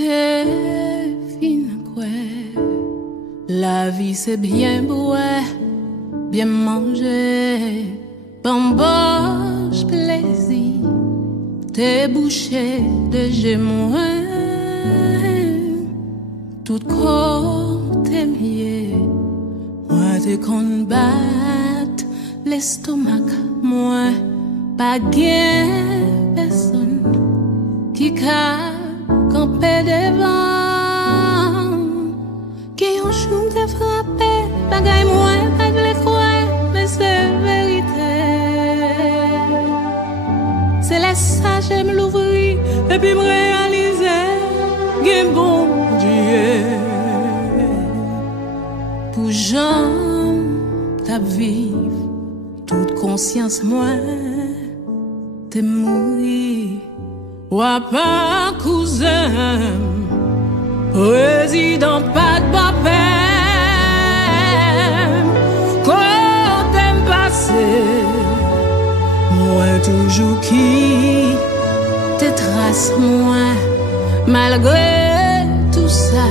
T'es fine quoi. La vie c'est bien boire, bien manger, bamboche plaisir. T'es bouché de gémois, tout corps t'es mieux. Moi te combattre l'estomac, moi pas gain personne qui a campé devant. Qui ont chou te frappé, bagaille moi pas de le croire, mais c'est vérité. C'est la ça j'aime l'ouvrir et puis me réaliser que bon Dieu pour Jean ta vivre toute conscience moi t'es mourir ou pas cousin président pas de papier quand t'aimes passer moi toujours qui te trace moi malgré tout ça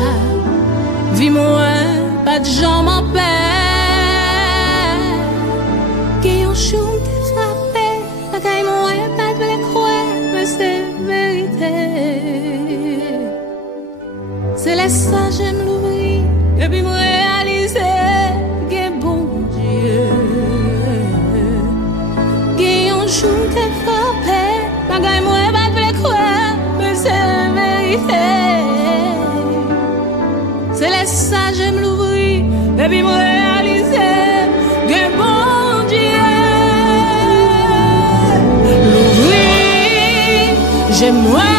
vie moi pas de gens m'en paix qui ont chou te frappé bagaille moi pas de le croire mais c'est vérité. C'est la ça j'aime l'ouvrir et puis me réaliser que bon Dieu qui ont chou te frappé bagaille moi pas de le croire mais c'est vérité. C'est la ça j'aime l'ouvrir et puis me réaliser que bon Dieu l'ouvrir j'aime moi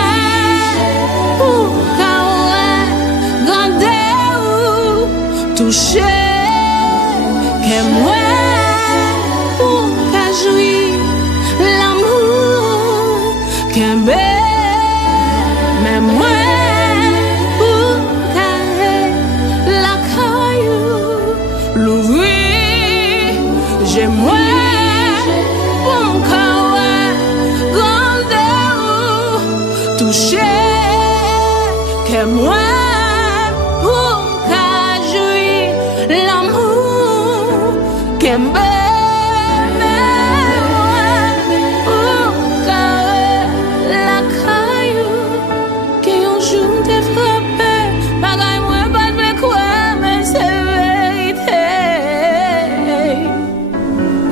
toucher que moi pour qu'à jouir l'amour qu'un mais moi pour qu'à la caillou l'ouvrir j'ai moi pour qu'à grande toucher que moi Kembe la caillou qui ont jour te frappé bagaille moi pas de quoi mais c'est vérité.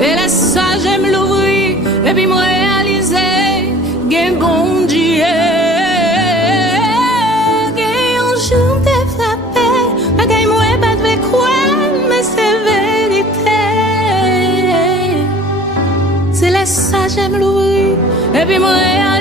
Et la ça j'aime l'ouvrir et puis me réaliser que bon Dieu qui ont jour te frappé bagaille moi pas de quoi mais c'est vérité. C'est la ça j'aime l'ouvrir et puis me réaliser